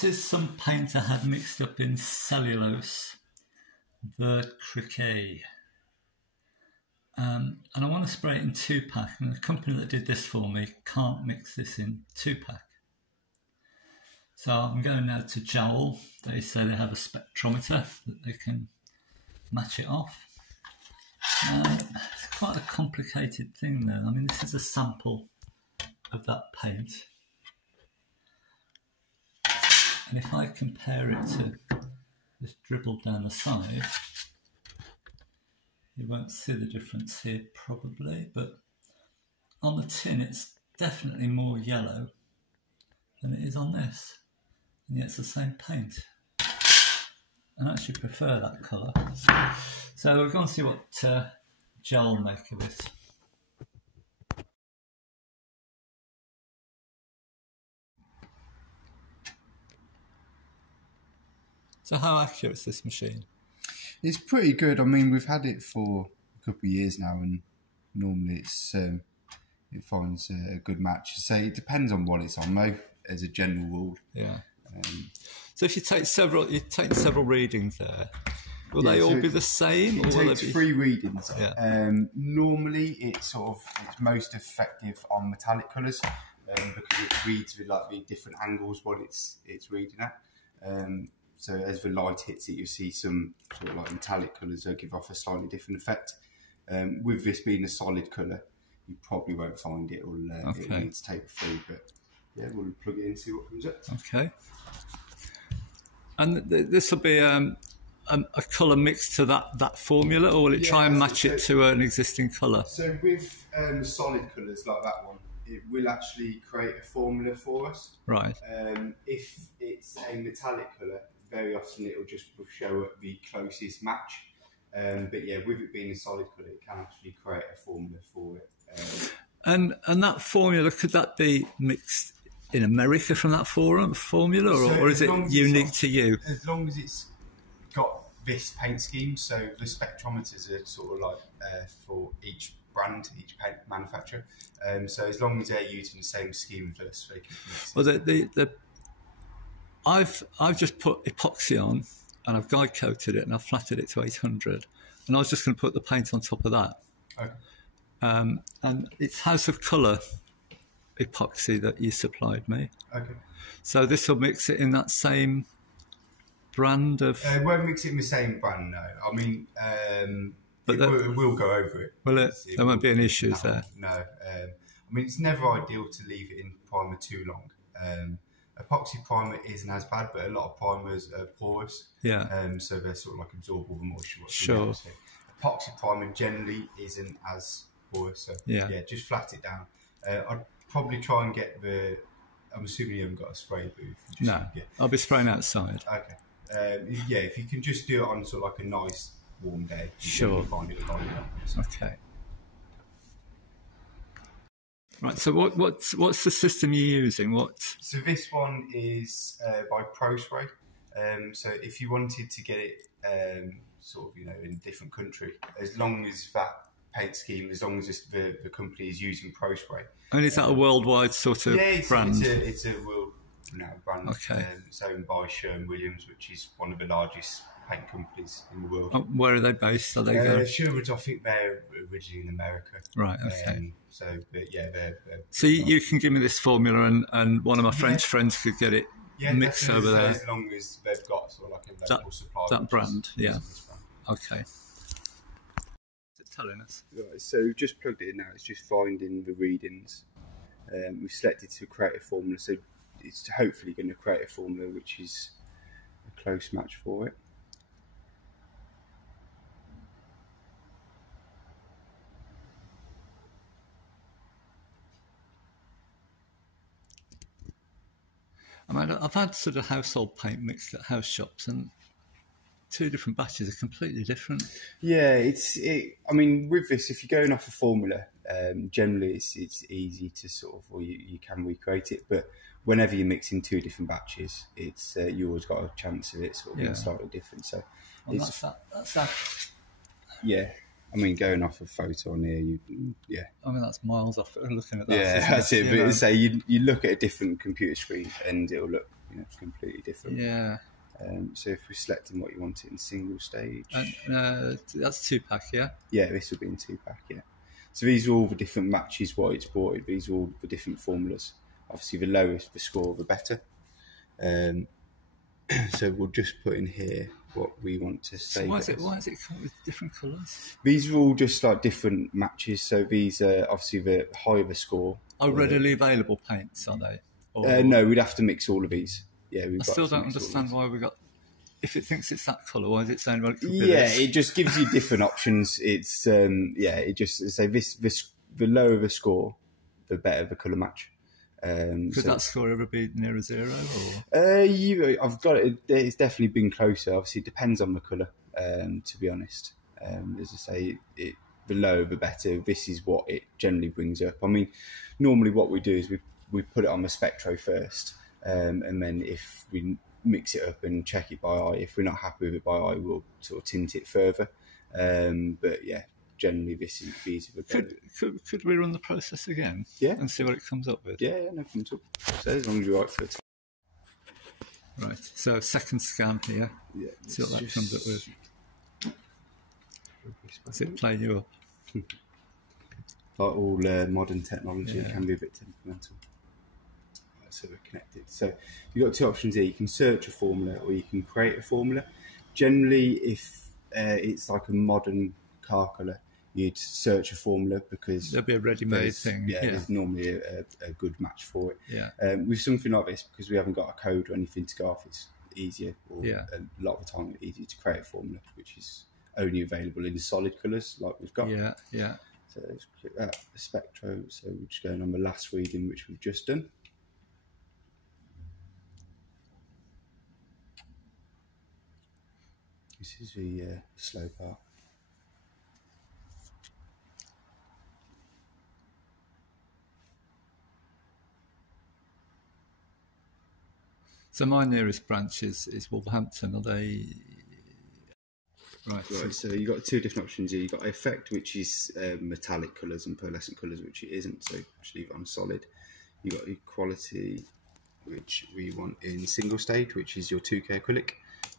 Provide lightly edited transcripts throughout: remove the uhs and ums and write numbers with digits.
this is some paint I had mixed up in cellulose, Vert Criquet. And I want to spray it in 2-pack, and the company that did this for me can't mix this in 2-pack. So I'm going now to Jawel. They say they have a spectrometer that they can match it off. It's quite a complicated thing though. I mean, this is a sample of that paint. And if I compare it to this dribble down the side, you won't see the difference here probably, but on the tin it's definitely more yellow than it is on this. And yet it's the same paint. And I actually prefer that colour. So we're going to see what Jawel make of it. So how accurate is this machine? It's pretty good. I mean, we've had it for a couple of years now, and normally it finds a good match. So it depends on what it's on, though, as a general rule. Yeah. So if you take several readings there, will they all be the same? It takes 3 readings. Yeah. Normally, it's most effective on metallic colours because it reads with like the different angles what it's reading at. So as the light hits it, you see some sort of like metallic colours that give off a slightly different effect. With this being a solid colour, you probably won't find it. It needs to take 3, but yeah, we'll plug it in and see what comes up. Okay. And this will be a colour mixed to that formula, or will it try and match it to an existing colour? So with solid colours like that one, it will actually create a formula for us. Right. If it's a metallic colour, very often it will just show up the closest match. But yeah, with it being a solid colour, it can actually create a formula for it. And that formula, could that be mixed in America from that formula, or is it unique to you? As long as it's got this paint scheme, so the spectrometers are sort of like for each brand, each paint manufacturer. So as long as they're using the same scheme as us, they can mix it. Well, I've just put epoxy on, and I've guide coated it, and I've flattered it to 800, and I was just going to put the paint on top of that. Okay. And it's House of Colour epoxy that you supplied me. Okay. So this will mix it in that same brand of... it won't mix it in the same brand, no. I mean, it will go over it. Will it? There won't be any issues there? No. I mean, it's never ideal to leave it in primer too long. Epoxy primer isn't as bad, but a lot of primers are porous. Yeah. So they're sort of like absorb all the moisture. Sure. So epoxy primer generally isn't as porous. So yeah, just flat it down. I'd probably try and get I'm assuming you haven't got a spray booth. No, I'll be spraying outside. Okay. Yeah, if you can just do it on sort of like a nice warm day. Sure. Find it Okay. Right. So what's the system you're using? So this one is by ProSpray. So if you wanted to get it sort of in a different country, as long as that paint scheme, as long as the company is using ProSpray. And is that a worldwide sort of brand? It's a world brand. Okay. It's owned by Sherwin-Williams, which is one of the largest paint companies in the world. Where are they based? Are they going? Sherwood, I think they're originally in America. Right. Okay. But yeah, they're so you can give me this formula, and one of my French friends could get it mixed over there. As long as they've got sort of like a local supplier. That brand, yeah. Okay. Telling us. Right, so we've just plugged it in now. It's just finding the readings. We've selected to create a formula, so it's hopefully going to create a formula which is a close match for it. I mean, I've had sort of household paint mixed at house shops, and 2 different batches are completely different. Yeah, I mean, with this, if you're going off a formula, generally it's easy to sort of, or you can recreate it. But whenever you're mixing 2 different batches, it's you always got a chance of it sort of being slightly different. So that's that. Yeah. I mean, going off a photo on here, I mean, that's miles off looking at that. Yeah, that's it. But say you look at a different computer screen and it'll look completely different. Yeah. So if we're selecting what you want it in single stage, that's 2-pack, yeah. Yeah, this will be in 2-pack. Yeah. So these are all the different matches what it's bought. These are all the different formulas. Obviously, the lower the score, the better. So we'll just put in here what we want to save. So why is it come with different colours? These are all just like different matches. So these are obviously the higher the score. Are readily available paints, are they? No, we'd have to mix all of these. Yeah, I still don't understand why we got. If it thinks it's that colour, why is it saying it just gives you different options. It's it just say the lower the score, the better the colour match. Could that score ever be near a 0? Or? I've got it. It's definitely been closer. Obviously, it depends on the colour. To be honest, as I say, the lower the better. This is what it generally brings up. I mean, normally what we do is we put it on the spectro first, and then if we mix it up and check it by eye. If we're not happy with it by eye, we'll sort of tint it further. But yeah, generally this is easy. Could we run the process again? Yeah. And see what it comes up with? Yeah, no problem at all. So as long as you're right for it. Right, so second scan here. Yeah. See what that comes up with. Does it play you up? Like all modern technology, it can be a bit temperamental. So we're connected. So you've got two options here. You can search a formula or you can create a formula. Generally, if it's like a modern car colour, you'd search a formula because there'll be a ready-made thing. Yeah, there's normally a good match for it. Yeah. With something like this, because we haven't got a code or anything to go off, it's easier, or a lot of the time easier to create a formula, which is only available in solid colours like we've got. Yeah. So let's click that, the spectro. So we're just going on the last reading, which we've just done. This is the slow part. So my nearest branch is Wolverhampton. Are they... Right, so you've got two different options here. You've got effect, which is metallic colours, and pearlescent colours, which it isn't, so just leave it on solid. You've got equality, which we want in single stage, which is your 2K acrylic.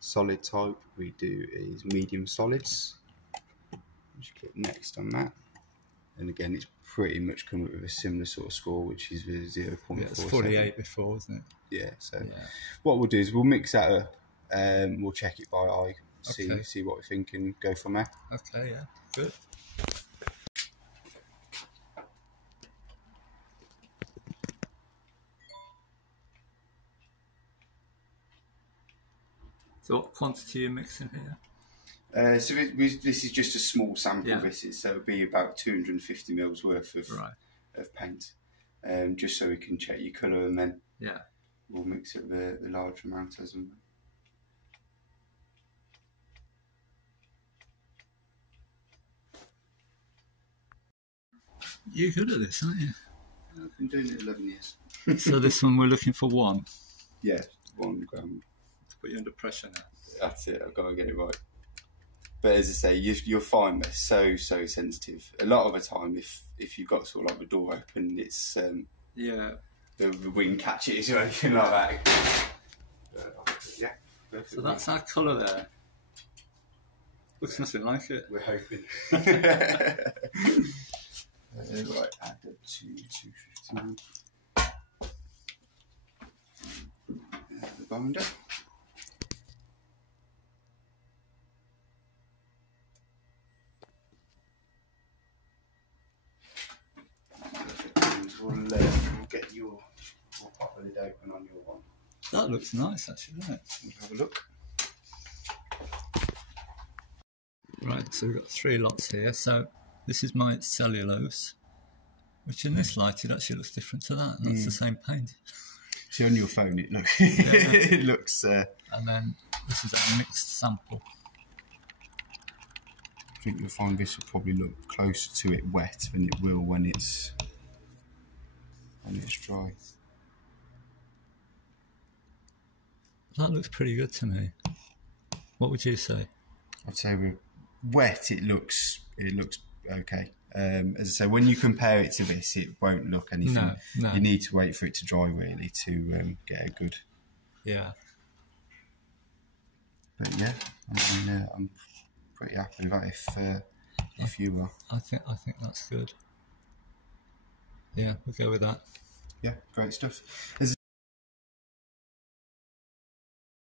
Solid type we do is medium solids. Just click next on that, and again it's pretty much come up with a similar sort of score, which is 0.4. Yeah, it's 48 before, isn't it? Yeah. So what we'll do is we'll mix that up, we'll check it by eye, see what we think, and go from there. Okay, yeah, good. So what quantity are you mixing here? So this is just a small sample. Yeah. So it'll be about 250 mils worth of paint, just so we can check your colour, and then we'll mix it with the large amount as and when. You're good at this, aren't you? I've been doing it 11 years. So this one we're looking for 1? Yeah, 1 gram. To put you under pressure now. That's it, I've got to get it right. But as I say, you'll find they're so sensitive. A lot of the time, if you've got sort of like the door open, it's the wind catches or anything like that. Yeah. So that's our colour there. Looks nothing like it. We're hoping. Right, add up to 250. The binder. We'll get we'll pop the lid open on your one. That looks nice, actually, doesn't it? We'll have a look. Right, so we've got 3 lots here. So this is my cellulose, which in this light it actually looks different to that, and that's the same paint. See, on your phone it looks it looks. And then this is a mixed sample. I think you'll find this will probably look closer to it wet than it will when it's dry. That looks pretty good to me. What would you say? I'd say with wet it looks okay. As I say, when you compare it to this, it won't look anything. No. You need to wait for it to dry really to get a good Yeah. But yeah, I mean, I'm pretty happy with that. If you are, I think that's good. Yeah, we'll go with that. Yeah, great stuff.